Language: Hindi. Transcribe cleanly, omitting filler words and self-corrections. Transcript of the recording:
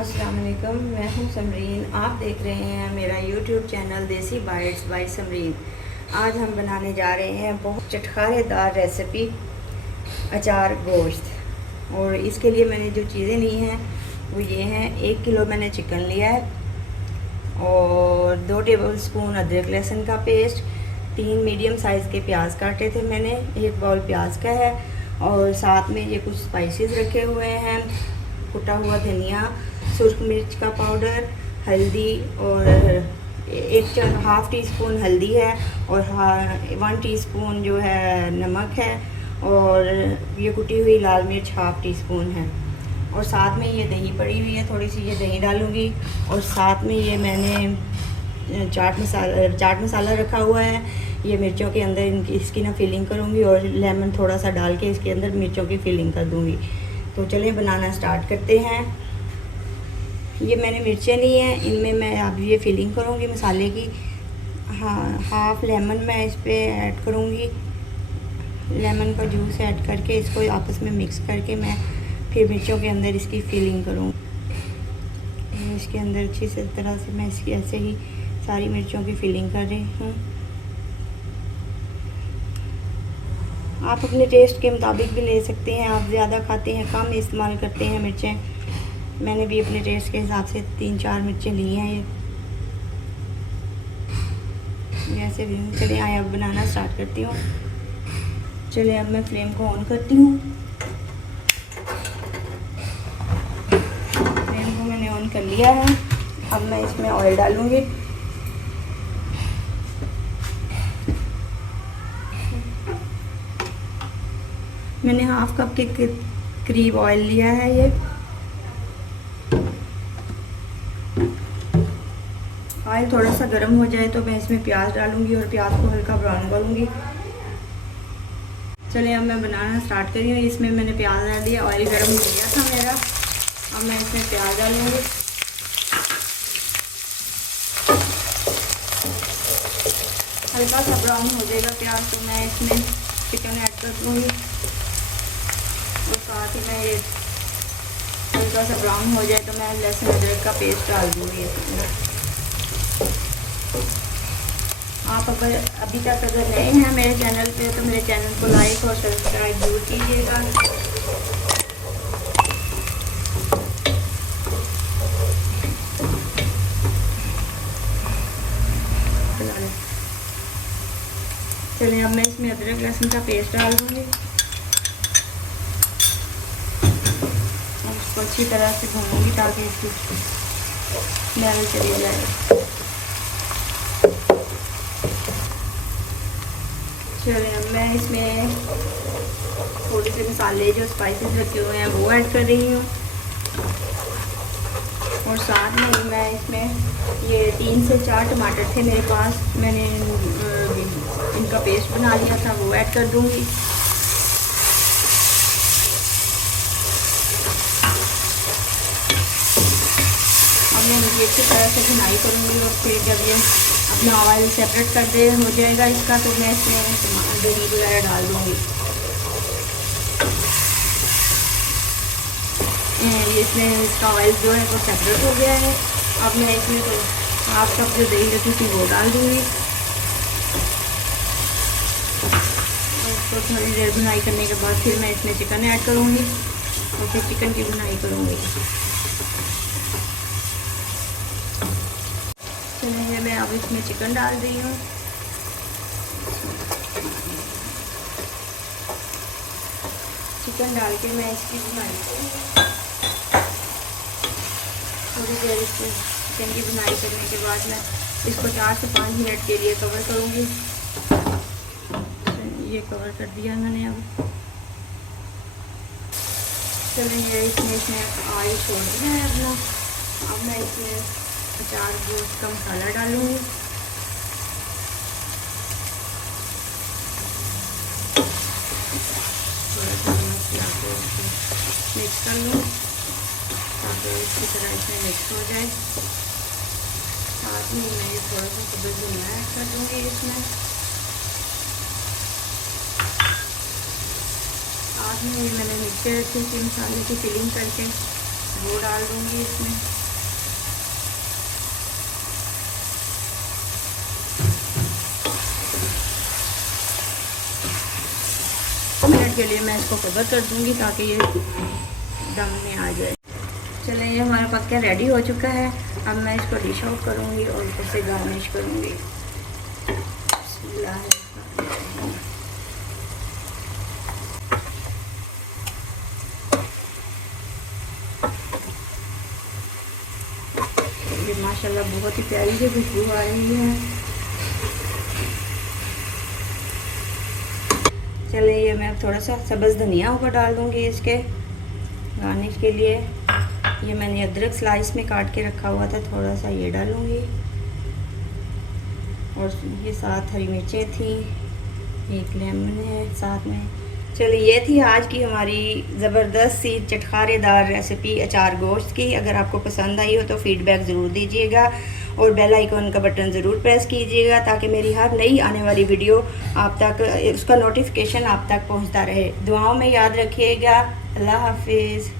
अस्सलाम वालेकुम, मैं हूँ समरीन। आप देख रहे हैं मेरा यूट्यूब चैनल देसी बाइट्स बाय समरीन। आज हम बनाने जा रहे हैं बहुत चटखारेदार रेसिपी अचार गोश्त। और इसके लिए मैंने जो चीज़ें ली हैं वो ये हैं। 1 किलो मैंने चिकन लिया है और 2 टेबलस्पून अदरक लहसुन का पेस्ट, 3 मीडियम साइज़ के प्याज काटे थे मैंने, 1 बाउल प्याज का है। और साथ में ये कुछ स्पाइसेस रखे हुए हैं, कुटा हुआ धनिया, सुर्ख मिर्च का पाउडर, हल्दी और हाफ़ टी स्पून हल्दी है और 1 टीस्पून जो है नमक है। और ये कुटी हुई लाल मिर्च हाफ़ टी स्पून है। और साथ में ये दही पड़ी हुई है, थोड़ी सी ये दही डालूँगी। और साथ में ये मैंने चाट मसाला रखा हुआ है। ये मिर्चों के अंदर इसकी ना फिलिंग करूँगी और लेमन थोड़ा सा डाल के इसके अंदर मिर्चों की फिलिंग कर दूँगी। तो चलिए बनाना स्टार्ट करते हैं। ये मैंने मिर्चें ली हैं, इनमें मैं अब ये फिलिंग करूँगी मसाले की। हाफ़ लेमन मैं इस पर ऐड करूँगी। लेमन का जूस ऐड करके इसको आपस में मिक्स करके मैं फिर मिर्चों के अंदर इसकी फिलिंग करूँगी। इसके अंदर अच्छी से तरह से मैं इसकी ऐसे ही सारी मिर्चों की फिलिंग कर रही हूँ। आप अपने टेस्ट के मुताबिक भी ले सकते हैं। आप ज़्यादा खाते हैं, कम इस्तेमाल करते हैं मिर्चें। मैंने भी अपने टेस्ट के हिसाब से 3-4 मिर्चें ली हैं ये ऐसे भी। चलिए आए अब बनाना स्टार्ट करती हूँ। चलिए अब मैं फ्लेम को ऑन करती हूँ। फ्लेम को मैंने ऑन कर लिया है। अब मैं इसमें ऑयल डालूँगी। मैंने हाफ़ कप के करीब ऑयल लिया है ये। ऑयल थोड़ा सा गर्म हो जाए तो मैं इसमें प्याज डालूंगी और प्याज को हल्का ब्राउन करूंगी। चलिए अब मैं बनाना स्टार्ट कर रही हूँ। इसमें मैंने प्याज डाल दिया, ऑयल गर्म हो गया था मेरा। अब मैं इसमें प्याज डालूंगी। हल्का सा ब्राउन हो जाएगा प्याज तो मैं इसमें चिकन ऐड कर दूँगी। और साथ ही मैं ये हल्का सा ब्राउन हो जाए तो मैं लहसुन अदरक का पेस्ट डाल दूँगी इसमें। आप अगर अभी तक अगर नए हैं मेरे चैनल पे तो मेरे चैनल को लाइक और सब्सक्राइब जरूर कीजिएगा। चलिए अब मैं इसमें अदरक लहसुन का पेस्ट डाल दूँगी और उसको अच्छी तरह से भूनूंगी ताकि इसकी स्मेल चली जाए। चलिए अब मैं इसमें थोड़े से मसाले जो स्पाइसेस रखे हुए हैं वो ऐड कर रही हूँ। और साथ में मैं इसमें ये 3 से 4 टमाटर थे मेरे पास, मैंने इनका पेस्ट बना लिया था, वो ऐड कर दूँगी। अब मैं इनकी अच्छी तरह से भुनाई करूँगी और फिर जब ये अपना ऑयल सेपरेट कर दे हो जाएगा इसका तो मैं इसमें दही वगैरह डाल दूँगी। इसमें इसका ऑयल जो है वो सेपरेट हो गया है। अब मैं इसमें तो हाफ कप जो दही रखी थी वो डाल दूँगी। उसको थोड़ी देर भुनाई करने के बाद फिर मैं इसमें चिकन ऐड करूँगी और फिर चिकन की भुनाई करूँगी। चलिए मैं अब इसमें चिकन डाल रही हूँ। चिकन डाल के मैं इसकी भुनाई करूँगी। थोड़ी देर इसमें चिकन की भुनाई करने के बाद मैं इसको 4 से 5 मिनट के लिए कवर करूँगी। ये कवर कर दिया मैंने। अब चलिए इसमें ऑयल छोड़ दिया है अपना। अब मैं इसमें अचार गोश्त का मसाला डालूँगी। थोड़ा सा मसाला को मिक्स कर लूँ ताकि इसकी तरह इसमें मिक्स हो जाए। साथ में मैं ये थोड़ा सा सब्ज़ धनिया ऐड कर दूँगी इसमें। साथ में ये मैंने मिक्सर रखी थी मसाले की फिलिंग करके, वो डाल दूँगी इसमें। मिनट के लिए मैं इसको कवर कर दूँगी ताकि ये दम में आ जाए। चलें, ये हमारा पक्का रेडी हो चुका है। अब मैं इसको डिश आउट करूँगी और ऊपर से गार्निश करूँगी। ये माशाल्लाह बहुत ही प्यारी सी खुशबू आ रही है। चलिए, ये मैं थोड़ा सा सब्ज़ धनिया ऊपर डाल दूँगी इसके गार्निश के लिए। ये मैंने अदरक स्लाइस में काट के रखा हुआ था, थोड़ा सा ये डालूँगी। और ये 7 हरी मिर्चें थी, एक लेमन है साथ में। चलिए, ये थी आज की हमारी ज़बरदस्त सी चटखारेदार रेसिपी अचार गोश्त की। अगर आपको पसंद आई हो तो फीडबैक ज़रूर दीजिएगा और बेल आइकन का बटन ज़रूर प्रेस कीजिएगा ताकि मेरी हर नई आने वाली वीडियो आप तक, उसका नोटिफिकेशन आप तक पहुंचता रहे। दुआओं में याद रखिएगा। अल्लाह हाफिज़।